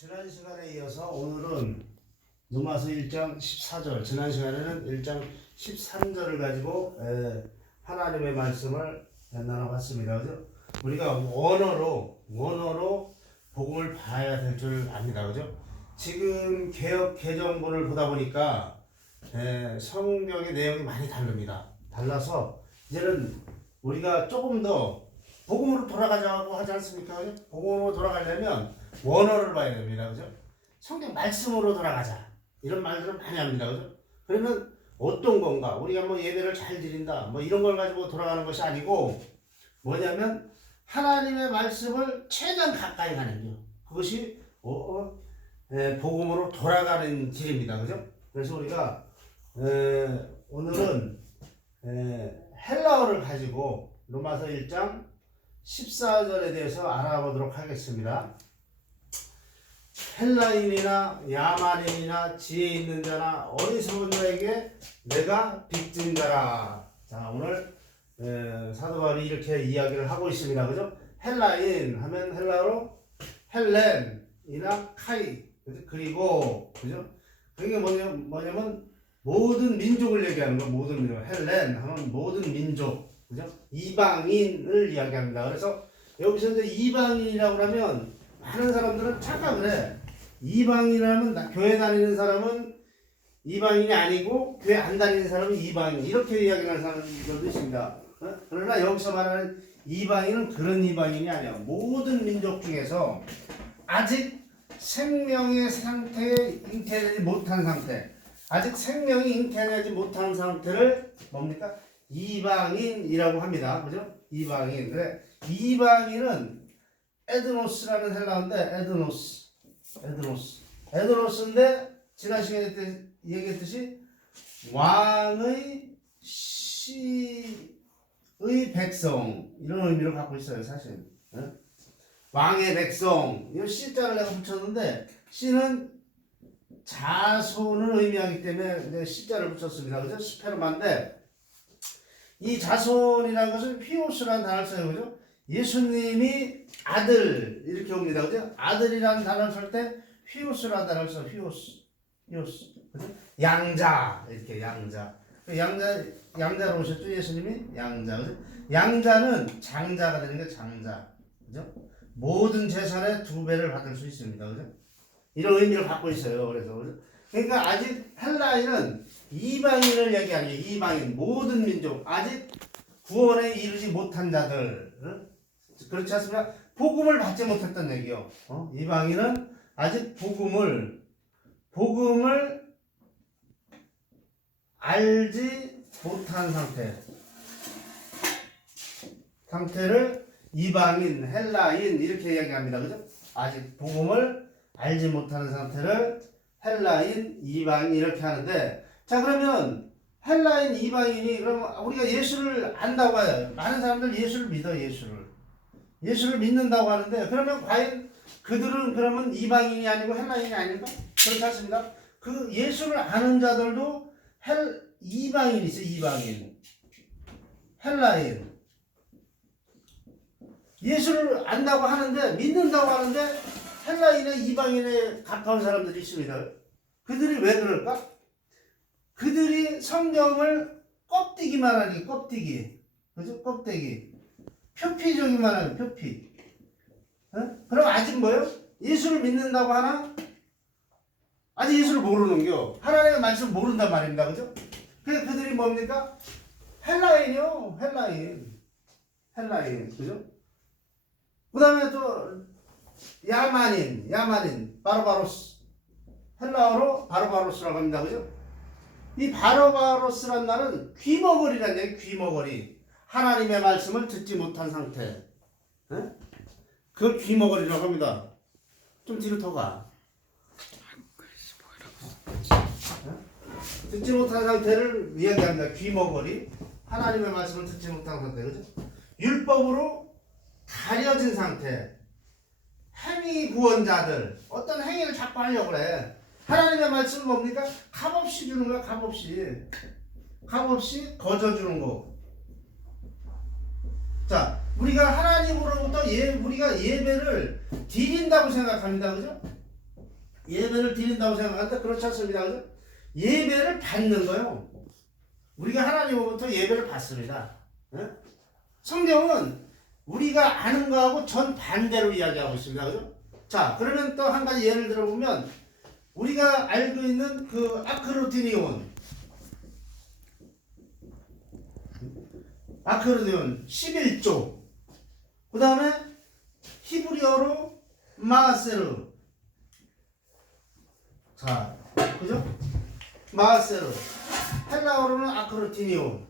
지난 시간에 이어서 오늘은 로마서 1장 14절, 지난 시간에는 1장 13절을 가지고 하나님의 말씀을 나눠봤습니다. 그죠? 우리가 원어로 복음을 봐야 될 줄 압니다. 그죠? 지금 개역 개정본을 보다 보니까 성경의 내용이 많이 다릅니다. 달라서 이제는 우리가 조금 더 복음으로 돌아가자고 하지 않습니까? 그죠? 복음으로 돌아가려면 원어를 봐야 됩니다. 그죠? 성경 말씀으로 돌아가자. 이런 말들을 많이 합니다. 그죠? 그러면 어떤 건가? 우리가 뭐 예배를 잘 드린다. 뭐 이런 걸 가지고 돌아가는 것이 아니고 뭐냐면 하나님의 말씀을 최대한 가까이 가는 거. 그것이 복음으로 돌아가는 길입니다. 그죠? 그래서 우리가 오늘은 헬라어를 가지고 로마서 1장 14절에 대해서 알아보도록 하겠습니다. 헬라인이나 야만인이나 지혜 있는 자나 어리석은 자에게 내가 빚진 자라. 자, 오늘 사도 바울이 이렇게 이야기를 하고 있습니다. 그죠? 헬라인 하면 헬라어로 헬렌이나 카이, 그리고 그죠? 그게 뭐냐면 모든 민족을 얘기하는 거. 모든 민족. 헬렌 하면 모든 민족, 그죠? 이방인을 이야기합니다. 그래서 여기서 이제 이방인이라고 하면 많은 사람들은 착각을 해. 이방인이라면 교회 다니는 사람은 이방인이 아니고 교회 안 다니는 사람은 이방인, 이렇게 이야기하는 사람들도 있습니다. 그러나 여기서 말하는 이방인은 그런 이방인이 아니야. 모든 민족 중에서 아직 생명의 상태에 잉태되지 못한 상태, 아직 생명이 잉태되지 못한 상태를 뭡니까? 이방인이라고 합니다. 그죠? 이방인. 그래. 이방인은 에드노스라는 헬라어인데, 에드노스인데 지난 시간에 얘기했듯이 왕의 시의 백성, 이런 의미를 갖고 있어요. 사실 왕의 백성, 이 시자를 내가 붙였는데 시는 자손을 의미하기 때문에 시자를 붙였습니다. 그죠? 스페르마인데 이 자손이라는 것은 휘오스라는 단어를 써요. 그죠? 예수님이 아들 이렇게 옵니다. 그죠? 아들이라는 단어를 쓸 때 휘오스라는 단어를 써. 휘오스. 그죠? 양자, 이렇게 양자. 양자로 오셨죠? 예수님이 양자. 그죠? 양자는 장자가 되는 게 장자. 그죠? 모든 재산의 2배를 받을 수 있습니다. 그죠? 이런 의미를 갖고 있어요. 그래서 그러니까 아직 헬라인은 이방인을 얘기하는 게, 이방인 모든 민족, 아직 구원에 이르지 못한 자들, 그렇지 않습니까? 복음을 받지 못했던 얘기요. 이방인은 아직 복음을 알지 못한 상태를 이방인, 헬라인 이렇게 이야기합니다. 그죠? 아직 복음을 알지 못하는 상태를 헬라인, 이방인 이렇게 하는데, 자, 그러면 헬라인, 이방인이, 그러면 우리가 예수를 안다고 해요. 많은 사람들 예수를 믿어. 예수를 믿는다고 하는데, 그러면 과연 그들은 그러면 이방인이 아니고 헬라인이 아닌가? 그렇지 않습니다. 그 예수를 아는 자들도 이방인이 있어요. 이방인, 헬라인. 예수를 안다고 하는데, 믿는다고 하는데 헬라인의 이방인에 가까운 사람들이 있습니다. 그들이 왜 그럴까? 그들이 성경을 껍데기만 하니, 껍데기. 그죠? 껍데기. 표피적이만 하니, 표피. 그럼 아직 뭐예요? 예수를 믿는다고 하나? 아직 예수를 모르는겨. 하나님의 말씀을 모른단 말입니다. 그죠? 그래서 그들이 뭡니까? 헬라인이요. 헬라인. 그죠? 그 다음에 또 야만인, 바르바로스. 헬라어로 바르바로스라고 합니다. 그죠? 이 바르바로스란 말은 귀머거리란 얘기, 귀머거리. 하나님의 말씀을 듣지 못한 상태. 그걸 귀머거리라고 합니다. 좀 뒤로 더 가. 듣지 못한 상태를 이야기합니다. 귀머거리. 하나님의 말씀을 듣지 못한 상태. 그죠? 율법으로 가려진 상태. 행위 구원자들, 어떤 행위를 자꾸 하려고 그래. 하나님의 말씀은 뭡니까? 값없이 주는 거야. 값없이 거저 주는 거. 자, 우리가 하나님으로부터 우리가 예배를 드린다고 생각합니다. 그죠? 예배를 드린다고 생각하는데 그렇지 않습니다. 그죠? 예배를 받는 거요. 우리가 하나님으로부터 예배를 받습니다. 예? 성경은 우리가 아는 거하고 전 반대로 이야기하고 있습니다. 그죠? 자, 그러면 또 한 가지 예를 들어보면 우리가 알고 있는 그 아크로디니온 11조, 그 다음에 히브리어로 마세르, 자, 그죠? 마세르, 헬라어로는 아크로티니온.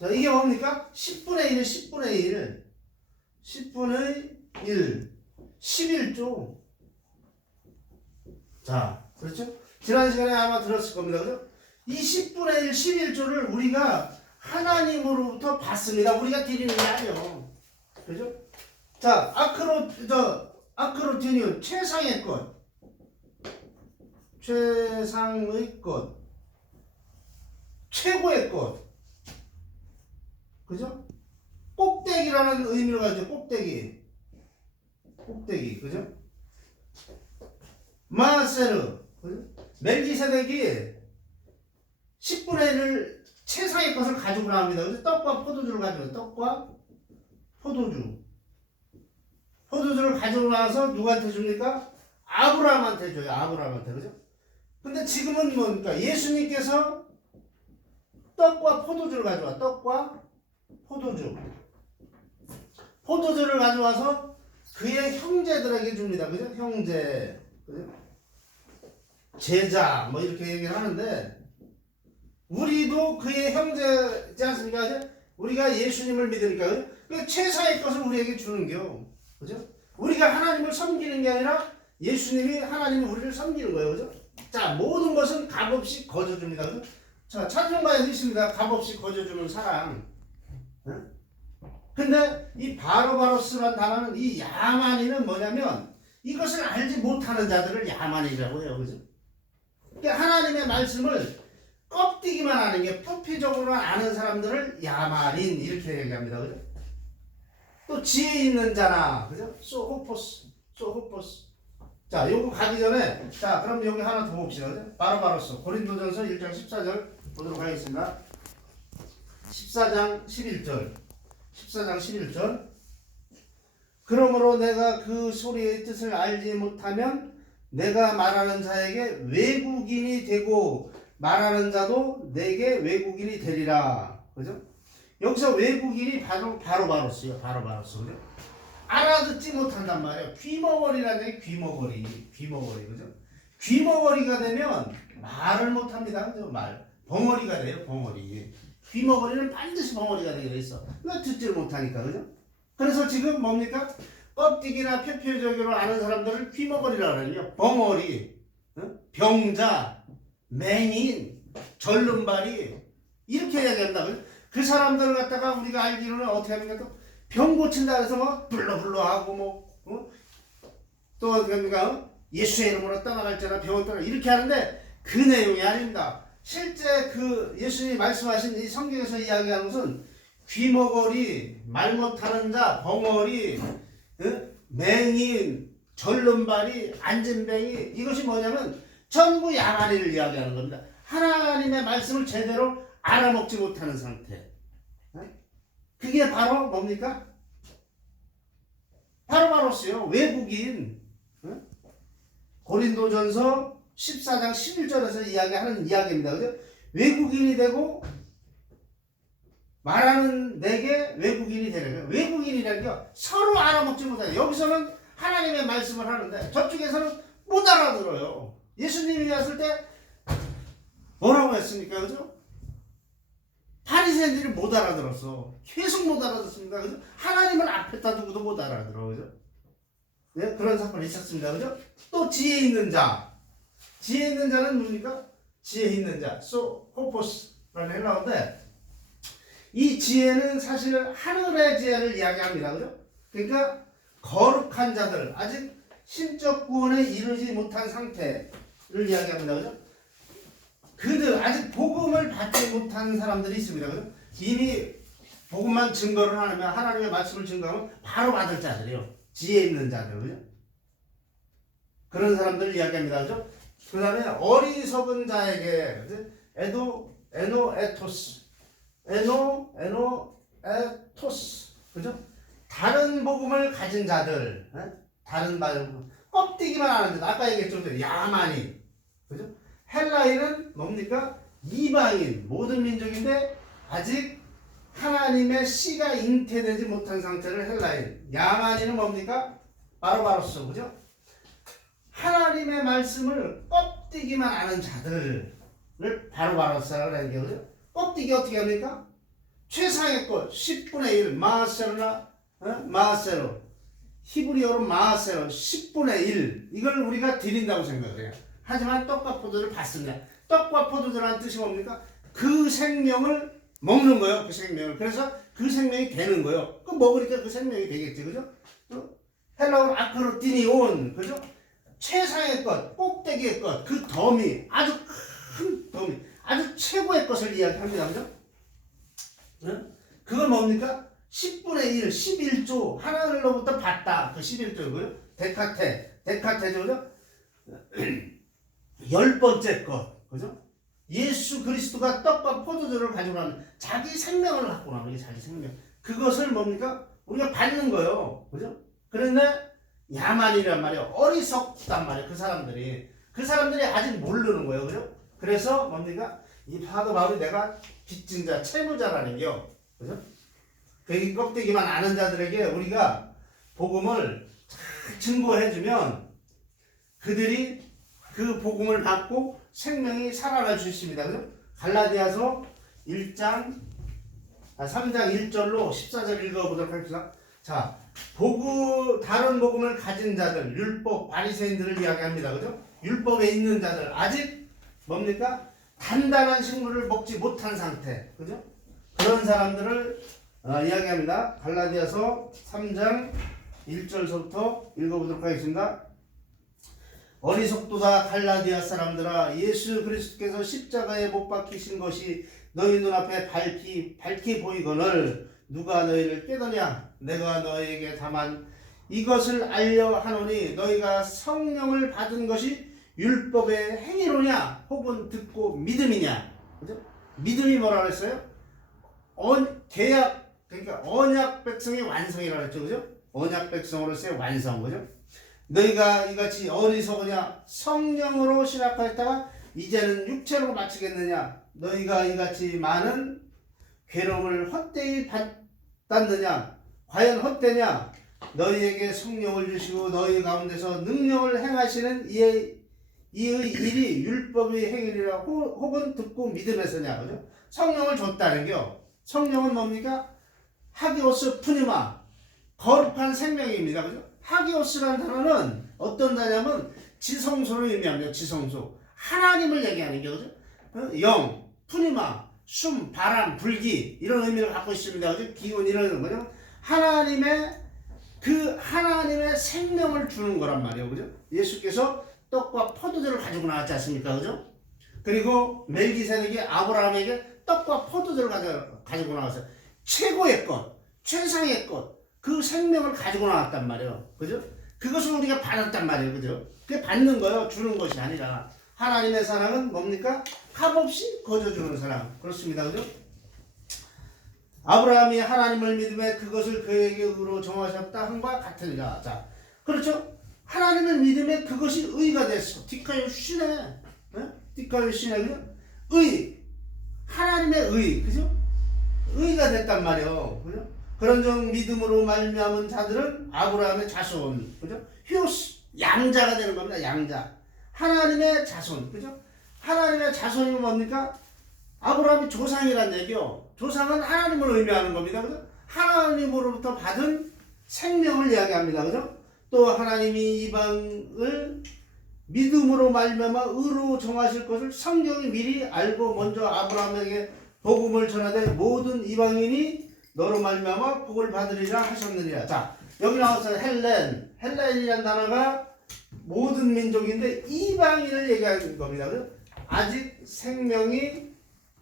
자, 이게 뭡니까? 10분의 1, 10분의 1, 10분의 1, 11조. 자, 그렇죠? 지난 시간에 아마 들었을 겁니다. 그죠? 이 10분의 1, 11조를 우리가 하나님으로부터 받습니다. 우리가 드리는 게 아니에요. 그죠? 자, 아크로티니온, 최상의 것. 최상의 것. 최고의 것. 그죠? 꼭대기라는 의미를 가지고 꼭대기. 꼭대기. 그죠? 마세르. 그죠? 멜기세덱이 10분의 1을 최상의 것을 가지고 나옵니다. 그래서 떡과 포도주를 가지고, 떡과 포도주. 포도주를 가지고 나와서 누구한테 줍니까? 아브라함한테 줘요. 아브라함한테. 그죠? 근데 지금은 뭡니까? 예수님께서 떡과 포도주를 가져와. 떡과 포도주. 포도주를 가져와서 그의 형제들에게 줍니다. 그죠? 형제. 그죠? 제자. 뭐 이렇게 얘기를 하는데, 우리도 그의 형제지 않습니까? 우리가 예수님을 믿으니까. 그죠? 그 최상의 것을 우리에게 주는겨. 그죠? 우리가 하나님을 섬기는 게 아니라 예수님이 하나님이 우리를 섬기는 거예요. 그죠? 자, 모든 것은 값없이 거저줍니다. 그죠? 자, 찬송가에도 있습니다. 값없이 거저주는 사랑. 응? 근데 이 바로바로스란 단어는, 이 야만이는 뭐냐면 이것을 알지 못하는 자들을 야만이라고 해요. 그죠? 그러니까 하나님의 말씀을 껍데기만 아는 게, 표피적으로만 아는 사람들을 야만인 이렇게 얘기합니다. 그죠? 또 지혜 있는 자나, 그죠? 소호포스. 자, 요거 가기 전에, 자, 그럼 여기 하나 더 봅시다. 그죠? 바로바로스. 고린도전서 1장 14절 보도록 하겠습니다. 14장 11절. 14장 11절. 그러므로 내가 그 소리의 뜻을 알지 못하면 내가 말하는 자에게 외국인이 되고 말하는 자도 내게 외국인이 되리라. 그죠? 여기서 외국인이 바로바로스요. 바로바로스. 그죠? 알아듣지 못한단 말이에요. 귀머거리라는 게 귀머거리. 그죠? 귀머거리가 되면 말을 못합니다. 그죠? 벙어리가 돼요. 벙어리. 귀머거리는 반드시 벙어리가 되게 돼 있어. 그러니까 듣지를 못하니까. 그죠? 그래서 지금 뭡니까? 껍데기나 표피적으로 아는 사람들을 귀머거리라고 하거든요. 벙어리, 병자, 맹인, 절름발이, 이렇게 이야기한다. 그 사람들을 갖다가 우리가 알기로는 어떻게 합니까? 또 병 고친다 해서 뭐 불러하고 또 그러니까 예수의 이름으로 떠나갈지나 병을 떠나 이렇게 하는데 그 내용이 아닙니다. 실제 그 예수님이 말씀하신 이 성경에서 이야기하는 것은 귀머거리, 말 못하는 자, 벙어리, 맹인, 절름발이, 앉은뱅이, 이것이 뭐냐면 전부 야만이를 이야기하는 겁니다. 하나님의 말씀을 제대로 알아먹지 못하는 상태. 그게 바로 뭡니까? 바로바로스요. 외국인. 고린도전서 14장 11절에서 이야기하는 이야기입니다. 그죠? 외국인이 되고 말하는 내게 외국인이 되는 거예요. 외국인이라는 게 서로 알아먹지 못해요. 여기서는 하나님의 말씀을 하는데 저쪽에서는 못 알아들어요. 예수님이 왔을 때 뭐라고 했습니까? 그죠? 바리새인들이 못 알아들었어. 계속 못 알아듣습니다. 그죠? 하나님을 앞에다 두고도 못 알아들어. 그죠? 네? 그런 사건이 있었습니다. 그죠? 또 지혜 있는 자. 지혜 있는 자는 뭡니까? 지혜 있는 자. 호포스라는 헬라어인데 이 지혜는 사실 하늘의 지혜를 이야기합니다. 그죠? 그러니까 거룩한 자들, 아직 신적 구원에 이르지 못한 상태를 이야기합니다. 그죠? 그들 아직 복음을 받지 못한 사람들이 있습니다. 그죠? 이미 복음만 증거를 하면, 하나님의 말씀을 증거하면 바로 받을 자들이요. 지혜 있는 자들. 그죠? 그런 사람들을 이야기합니다. 그죠? 그 다음에 어리석은 자에게, 에노에토스. 에노에토스. 그죠? 다른 복음을 가진 자들, 다른 복음, 껍데기만 아는 자들, 아까 얘기했죠. 야만인. 그죠? 헬라인은 뭡니까? 이방인, 모든 민족인데 아직 하나님의 씨가 잉태되지 못한 상태를 헬라인. 야만인은 뭡니까? 바로바로스. 그죠? 하나님의 말씀을 껍데기만 아는 자들을 바로바로스라고 하는 게, 그죠? 껍데기 어떻게 합니까? 최상의 것 10분의 1 마세로 히브리어로 마세로 10분의 1 이걸 우리가 드린다고 생각을 해요. 하지만 떡과 포도를 받습니다. 떡과 포도주라는 뜻이 뭡니까? 그 생명을 먹는 거예요. 그 생명을. 그래서 그 생명이 되는 거예요. 그 먹으니까 그 생명이 되겠지. 그죠? 헬라어로 아크로티니온. 그죠? 최상의 것, 꼭대기의 것, 그 덤이, 아주 큰 덤이, 아주 최고의 것을 이야기합니다. 그죠? 그건 뭡니까? 10분의 1, 11조, 하나님으로부터 받다. 그 11조고요. 데카테죠. 그죠? 10번째 것. 그죠? 예수 그리스도가 떡과 포도주를 가지고 나면 자기 생명을 갖고 나면 자기 생명. 그것을 뭡니까? 우리가 받는 거예요. 그죠? 그런데 야만이란 말이에요. 어리석단 말이에요. 그 사람들이 아직 모르는 거예요. 그죠? 그래서 뭡니까? 이 사도 바울이 내가 빚진 자, 채무자라는 게요. 그죠? 그 껍데기만 아는 자들에게 우리가 복음을 잘 증거해주면 그들이 그 복음을 받고 생명이 살아날 수 있습니다. 그죠? 갈라디아서 3장 1절로 14절 읽어보도록 하겠습니다. 자, 다른 복음을 가진 자들, 율법, 바리새인들을 이야기합니다. 그죠? 율법에 있는 자들, 아직 뭡니까? 단단한 식물을 먹지 못한 상태. 그죠? 그런 사람들을 이야기합니다. 갈라디아서 3장 1절서부터 읽어보도록 하겠습니다. 어리석도다 갈라디아 사람들아, 예수 그리스도께서 십자가에 못 박히신 것이 너희 눈앞에 밝히 보이거늘 누가 너희를 깨더냐? 내가 너희에게 다만 이것을 알려 하노니 너희가 성령을 받은 것이 율법의 행위로냐 혹은 듣고 믿음이냐. 그죠? 믿음이 뭐라 그랬어요? 계약, 그러니까 언약 백성의 완성이라고 했죠. 그죠? 언약 백성으로서의 완성. 그죠? 너희가 이같이 어리석으냐? 성령으로 시작하였다가 이제는 육체로 마치겠느냐? 너희가 이같이 많은 괴로움을 헛되이 받았느냐? 과연 헛되냐? 너희에게 성령을 주시고 너희 가운데서 능력을 행하시는 이의 일이 율법의 행위라 혹은 듣고 믿음에서냐? 그죠? 성령을 줬다는 게요. 성령은 뭡니까? 하기오스 푸니마, 거룩한 생명입니다. 그죠? 하기오스라는 단어는 어떤 단어냐면 지성소를 의미합니다. 지성소. 하나님을 얘기하는 게, 그죠? 영, 푸니마, 숨, 바람, 불기 이런 의미를 갖고 있습니다. 그죠? 기운 이런 거죠. 하나님의 생명을 주는 거란 말이에요. 그죠? 예수께서 떡과 포도주를 가지고 나왔지 않습니까? 그죠? 그리고 멜기세덱이 아브라함에게 떡과 포도주를 가지고 나왔어요. 최고의 것, 최상의 것, 그 생명을 가지고 나왔단 말이에요. 그죠? 그것을 우리가 받았단 말이에요. 그죠? 그게 받는 거예요. 주는 것이 아니라. 하나님의 사랑은 뭡니까? 값없이 거저주는 사랑. 그렇습니다. 그죠? 아브라함이 하나님을 믿음에 그것을 그에게 의로 정하셨다 한과 같으니라. 자, 그렇죠? 하나님을 믿음에 그것이 의가 됐어. 디카요 시네. 디카요 시네. 그죠? 하나님의 의. 그죠? 의가 됐단 말이에요. 그죠? 그런즉 믿음으로 말미암은 자들은 아브라함의 자손. 그죠? 휴스. 양자가 되는 겁니다. 양자. 하나님의 자손. 그죠? 하나님의 자손이 뭡니까? 아브라함이 조상이란 얘기요. 조상은 하나님을 의미하는 겁니다. 그죠? 하나님으로부터 받은 생명을 이야기합니다. 그죠? 또 하나님이 이방을 믿음으로 말미암아 의로 정하실 것을 성경이 미리 알고 먼저 아브라함에게 복음을 전하되 모든 이방인이 너로 말미암아 복을 받으리라 하셨느니라. 자, 여기 나와서 헬렌이라는 단어가 모든 민족인데 이방인을 얘기하는 겁니다. 그죠? 아직 생명이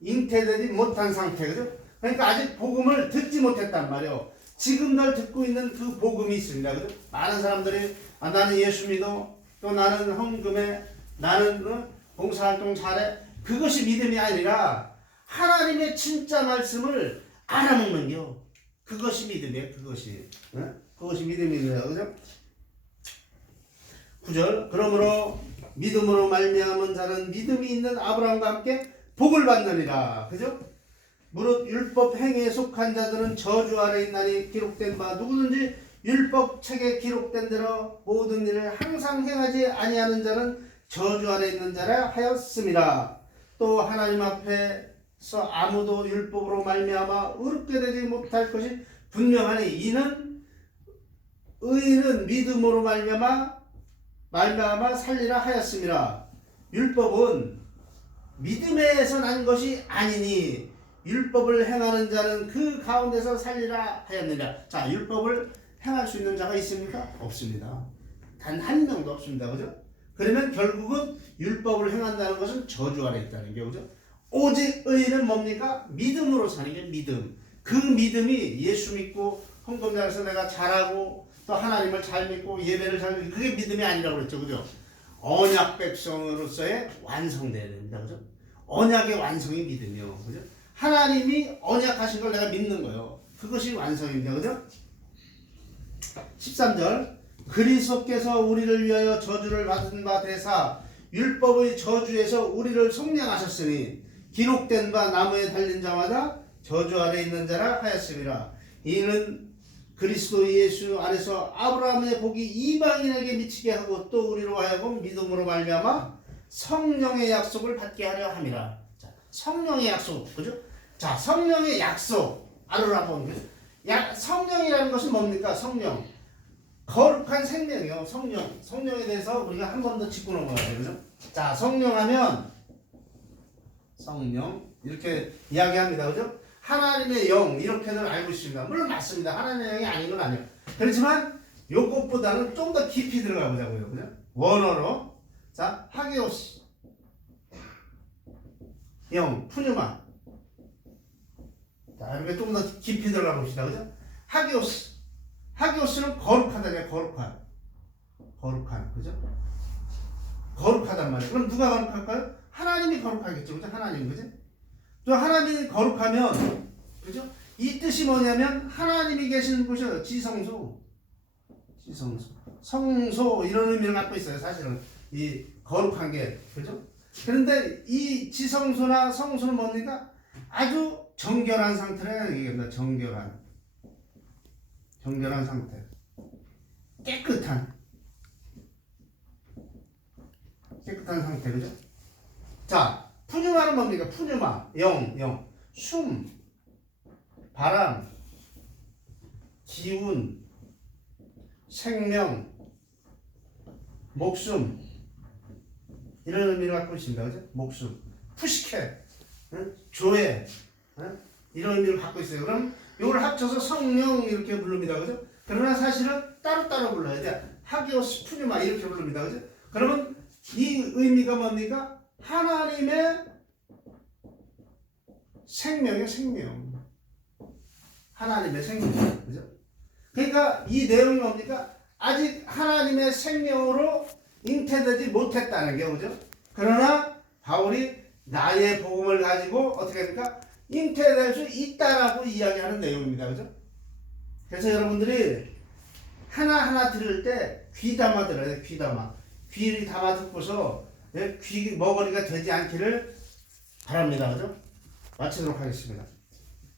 잉태되지 못한 상태. 그죠? 그러니까 아직 복음을 듣지 못했단 말이에요. 지금 널 듣고 있는 그 복음이 있습니다. 그죠? 많은 사람들이 나는 예수 믿어. 또 나는 헌금해, 나는 봉사활동 잘해. 그것이 믿음이 아니라 하나님의 진짜 말씀을 알아먹는겨. 그것이 믿음이에요. 그것이. 그것이 믿음이에요. 그죠? 9절. 그러므로 믿음으로 말미암은 자는 믿음이 있는 아브라함과 함께 복을 받느니라. 그죠? 무릇 율법 행위에 속한 자들은 저주 아래 있나니 기록된 바 누구든지 율법 책에 기록된 대로 모든 일을 항상 행하지 아니하는 자는 저주 아래 있는 자라 하였습니다. 또 하나님 앞에서 아무도 율법으로 말미암아 의롭게 되지 못할 것이 분명하니 이는 의인은 믿음으로 말미암아 살리라 하였습니다. 율법은 믿음에서 난 것이 아니니 율법을 행하는 자는 그 가운데서 살리라 하였느니라. 자, 율법을 행할 수 있는 자가 있습니까? 없습니다. 단 한 명도 없습니다. 그죠? 그러면 결국은 율법을 행한다는 것은 저주 아래 있다는 게, 그죠? 오직 의인은 뭡니까? 믿음으로 사는 게 믿음. 그 믿음이 예수 믿고 헌금장에서 내가 잘하고 또 하나님을 잘 믿고 예배를 잘 믿고 그게 믿음이 아니라고 그랬죠. 그죠? 언약 백성으로서의 완성돼야 됩니다. 그죠? 언약의 완성이 믿음이요. 그죠? 하나님이 언약하신 걸 내가 믿는 거예요. 그것이 완성입니다. 그죠? 13절. 그리스도께서 우리를 위하여 저주를 받은 바 되사 율법의 저주에서 우리를 속량하셨으니 기록된 바 나무에 달린 자마다 저주 아래 있는 자라 하였습니다. 이는 그리스도 예수 안에서 아브라함의 복이 이방인에게 미치게 하고 또 우리로 하여금 믿음으로 말미암아 성령의 약속을 받게 하려 함이라. 자, 성령의 약속, 그죠? 자, 성령의 약속 알으라고. 성령이라는 것은 뭡니까? 성령. 거룩한 생명이요. 성령에 대해서 우리가 한 번 더 짚고 넘어가야 되죠. 자, 성령하면 성령 이렇게 이야기합니다. 그죠? 하나님의 영 이렇게는 알고 있습니다. 물론 맞습니다. 하나님의 영이 아닌 건 아니에요. 그렇지만 요것보다는 좀 더 깊이 들어가 보자고요. 그죠? 원어로. 자, 하기오스 영, 푸뉴마. 자, 이렇게 좀 더 깊이 들어가 봅시다. 그죠? 하기오스는 거룩하다냐, 거룩한, 그죠? 거룩하단 말이에요. 그럼 누가 거룩할까요? 하나님이 거룩하겠죠, 그죠? 하나님, 그죠? 또 하나님이 거룩하면, 그죠? 이 뜻이 뭐냐면 하나님이 계시는 곳이요, 지성소, 성소 이런 의미를 갖고 있어요. 사실은 이 거룩한 게, 그죠? 그런데 이 지성소나 성소는 뭡니까? 아주 정결한 상태라 얘기합니다. 정결한 상태. 깨끗한 상태, 그죠? 자, 푸뉴마는 뭡니까? 푸뉴마, 영, 숨, 바람, 기운, 생명, 목숨 이런 의미를 갖고 있습니다. 그죠? 목숨, 푸시케, 조회 이런 의미를 갖고 있어요. 그럼 이걸 합쳐서 성령 이렇게 부릅니다. 그죠? 그러나 사실은 따로따로 불러야 돼. 하기오스 푸뉴마 이렇게 부릅니다. 그죠? 그러면 이 의미가 뭡니까? 하나님의 생명의 생명. 하나님의 생명. 그죠? 그러니까 이 내용이 뭡니까? 아직 하나님의 생명으로 잉태되지 못했다는 게, 그죠? 그러나 바울이 나의 복음을 가지고 어떻게 합니까? 잉태될 수 있다라고 이야기하는 내용입니다. 그죠? 그래서 여러분들이 하나하나 들을 때 귀담아 들어야 돼요. 귀를 담아 듣고서 귀 머거리가 되지 않기를 바랍니다. 그죠? 마치도록 하겠습니다.